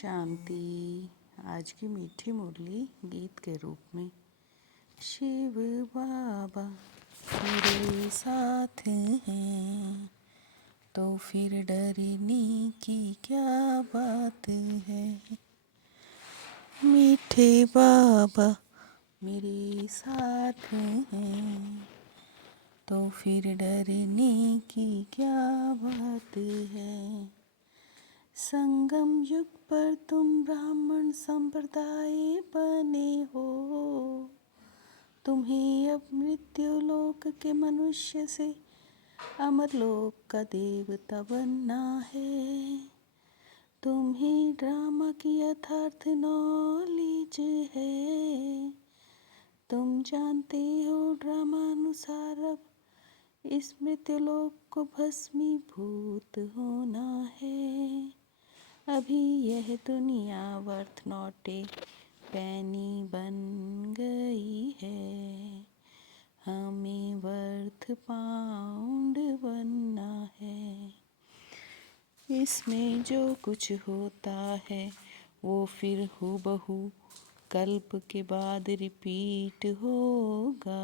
शांति। आज की मीठी मुरली गीत के रूप में। शिव बाबा मेरे साथ हैं तो फिर डरने की क्या बात है। मीठे बाबा मेरे साथ हैं तो फिर डरने की क्या बात है। संगम युग पर तुम ब्राह्मण संप्रदाय बने हो। तुम्हें अब मृत्यु लोक के मनुष्य से अमर लोक का देवता बनना है। तुम्हें ड्रामा की यथार्थ नॉलेज है। तुम जानते हो ड्रामा अनुसार अब इस मृत्यु लोक को भस्मीभूत होना है। अभी यह दुनिया वर्थ नॉट ए पैनी बन गई है। हमें वर्थ पाउंड बनना है। इसमें जो कुछ होता है वो फिर हूबहू कल्प के बाद रिपीट होगा।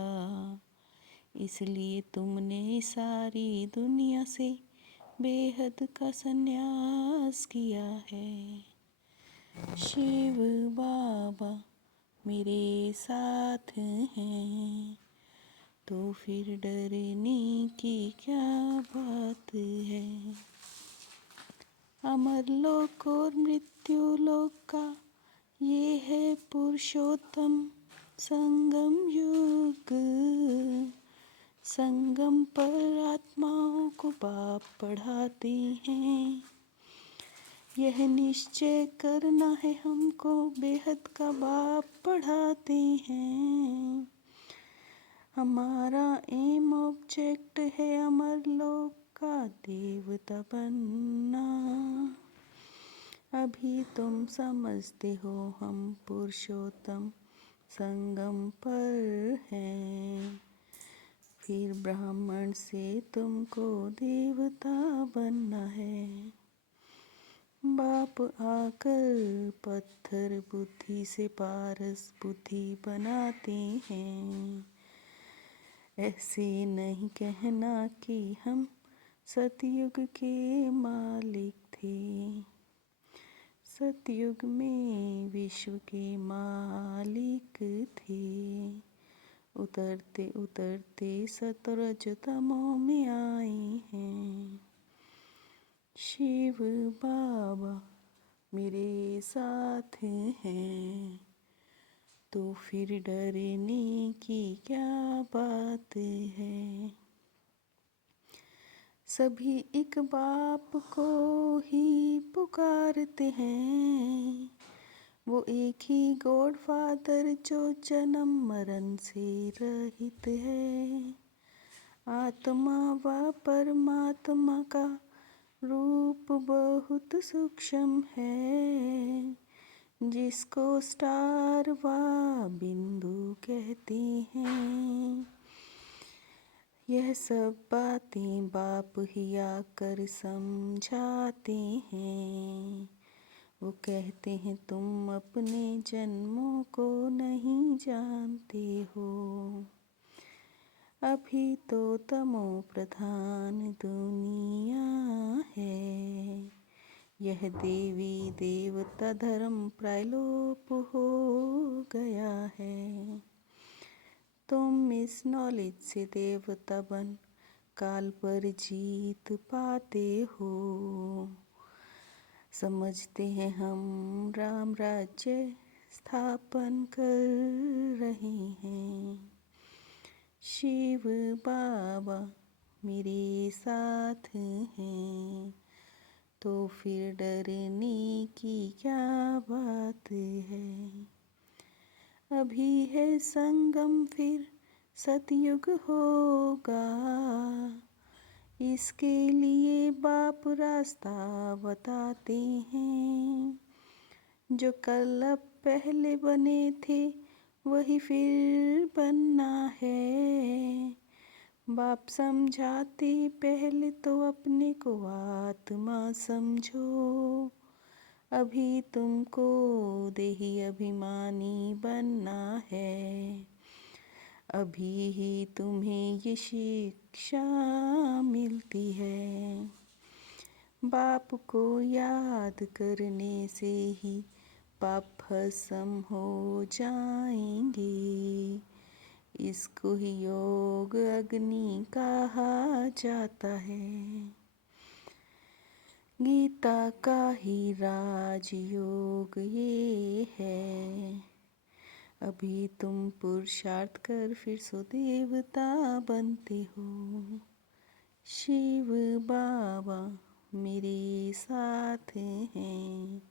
इसलिए तुमने सारी दुनिया से बेहद का संन्यास किया है। शिव बाबा मेरे साथ हैं तो फिर डरने की क्या बात है। अमर लोक और मृत्यु लोक का ये है पुरुषोत्तम संगम युग। संगम पर आत्माओं को बाप पढ़ाते हैं। यह निश्चय करना है हमको बेहद का बाप पढ़ाते हैं। हमारा एम ऑब्जेक्ट है अमर लोक का देवता बनना। अभी तुम समझते हो हम पुरुषोत्तम संगम पर हैं। फिर ब्राह्मण से तुमको देवता बनना है। बाप आकर पत्थर बुद्धि से पारस बुद्धि बनाते हैं। ऐसे नहीं कहना कि हम सतयुग के मालिक थे। सतयुग में विश्व के मालिक थे। उतरते उतरते सतरजतमों में आए हैं। शिव बाबा मेरे साथ हैं तो फिर डरने की क्या बात है। सभी एक बाप को ही पुकारते हैं। वो एक ही गॉड फादर जो जन्म मरण से रहित है। आत्मा व परमात्मा का रूप बहुत सूक्ष्म है। जिसको स्टार व बिंदु कहते हैं। यह सब बातें बाप ही आकर समझाते हैं। वो कहते हैं तुम अपने जन्मों को नहीं जानते हो। अभी तो तमो प्रधान दुनिया है। यह देवी देवता धर्म प्रायलोप हो गया है। तुम इस नॉलेज से देवता बन काल पर जीत पाते हो। समझते हैं हम राम राज्य स्थापन कर रहे हैं। शिव बाबा मेरे साथ हैं तो फिर डरने की क्या बात है। अभी है संगम फिर सतयुग होगा। इसके लिए बाप रास्ता बताते हैं। जो कल अब पहले बने थे वही फिर बनना है। बाप समझाते पहले तो अपने को आत्मा समझो। अभी तुमको देही अभिमानी बनना है, अभी ही तुम्हें ये शिक्षा मिलती है। बाप को याद करने से ही पाप भस्म हो जाएंगे, इसको ही योग अग्नि कहा जाता है। गीता का ही राजयोग ये है, अभी तुम पुरुषार्थ कर फिर सो देवता बनते हो। शिव बाबा मेरे साथ हैं,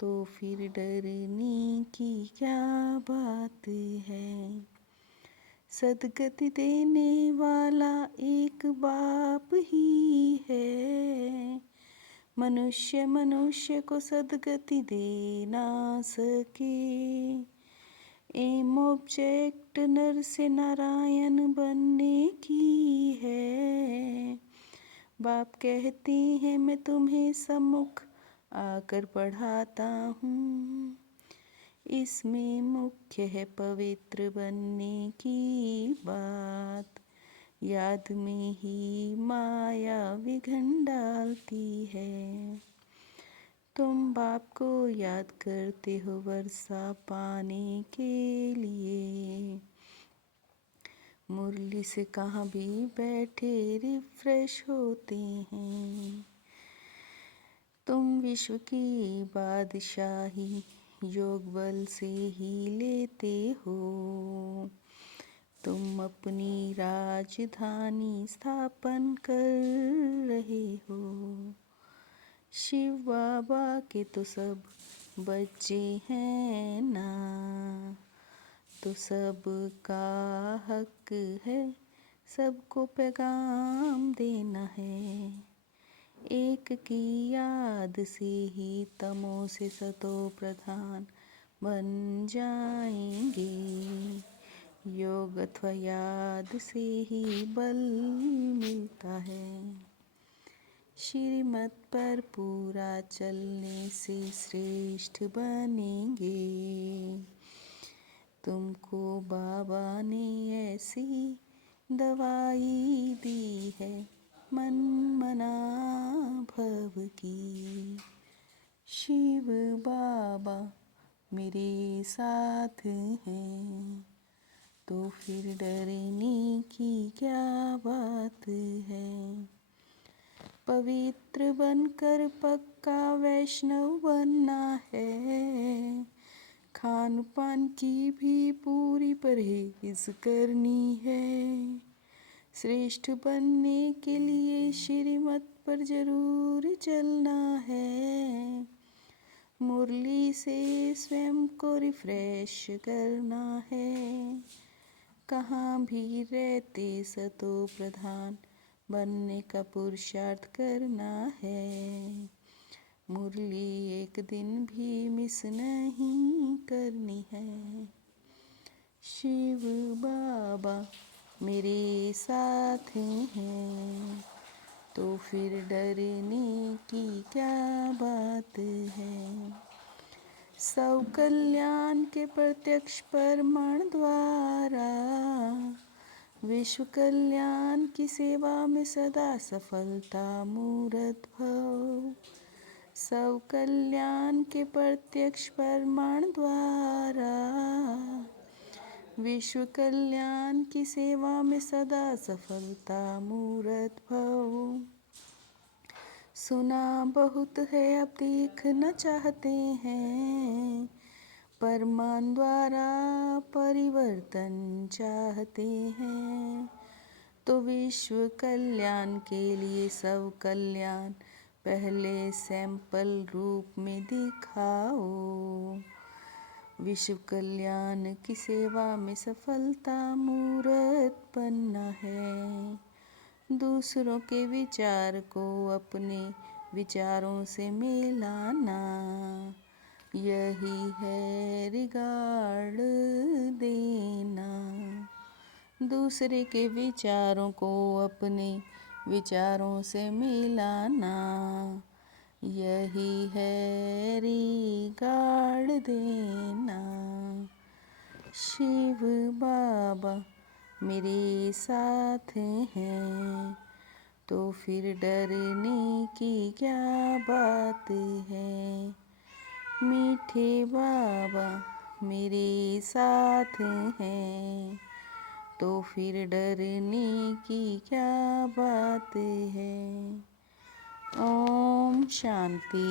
तो फिर डरने की क्या बात है। सदगति देने वाला एक बाप ही है, मनुष्य मनुष्य को सदगति दे ना सके। एम ऑब्जेक्ट नर से नारायण बनने की है, बाप कहते हैं मैं तुम्हें सम्मुख आकर पढ़ाता हूँ। इसमें मुख्य है पवित्र बनने की बात, याद में ही माया विघन डालती है। तुम बाप को याद करते हो वर्षा पाने के लिए, मुरली से कहाँ भी बैठे रिफ्रेश होते हैं। तुम विश्व की बादशाही योग बल से ही लेते हो, तुम अपनी राजधानी स्थापन कर रहे हो। शिव बाबा के तो सब बच्चे हैं ना, तो सबका हक है सबको पैगाम देना है। एक की याद से ही तमो से सतो प्रधान बन जाएंगे, योग अथवा याद से ही बल मिलता है। श्रीमत पर पूरा चलने से श्रेष्ठ बनेंगे, तुमको बाबा ने ऐसी दवाई दी है मन मना भव की। शिव बाबा मेरे साथ हैं, तो फिर डरने की क्या बात है। पवित्र बनकर पक्का वैष्णव बनना है, खान पान की भी पूरी परहेज करनी है। श्रेष्ठ बनने के लिए श्रीमत पर जरूर चलना है, मुरली से स्वयं को रिफ्रेश करना है। कहाँ भी रहते सतो प्रधान बनने का पुरुषार्थ करना है, मुरली एक दिन भी मिस नहीं करनी है। शिव बाबा मेरे साथ हैं, तो फिर डरने की क्या बात है। सब कल्याण के प्रत्यक्ष प्रमाण द्वारा विश्व कल्याण की सेवा में सदा सफलता मूरत भव। सब कल्याण के प्रत्यक्ष प्रमाण द्वारा विश्व कल्याण की सेवा में सदा सफलता मूरत भव। सुना बहुत है अब देखना चाहते हैं, परमान द्वारा परिवर्तन चाहते हैं, तो विश्व कल्याण के लिए सब कल्याण पहले सैंपल रूप में दिखाओ। विश्व कल्याण की सेवा में सफलता मूरत बनना है, दूसरों के विचार को अपने विचारों से मिलाना, यही है रिगार्ड देना। दूसरे के विचारों को अपने विचारों से मिलाना, यही है रिगाड़ देना। शिव बाबा मेरे साथ हैं, तो फिर डरने की क्या बात है। मीठे बाबा मेरे साथ हैं, तो फिर डरने की क्या बात है। ओम शांति।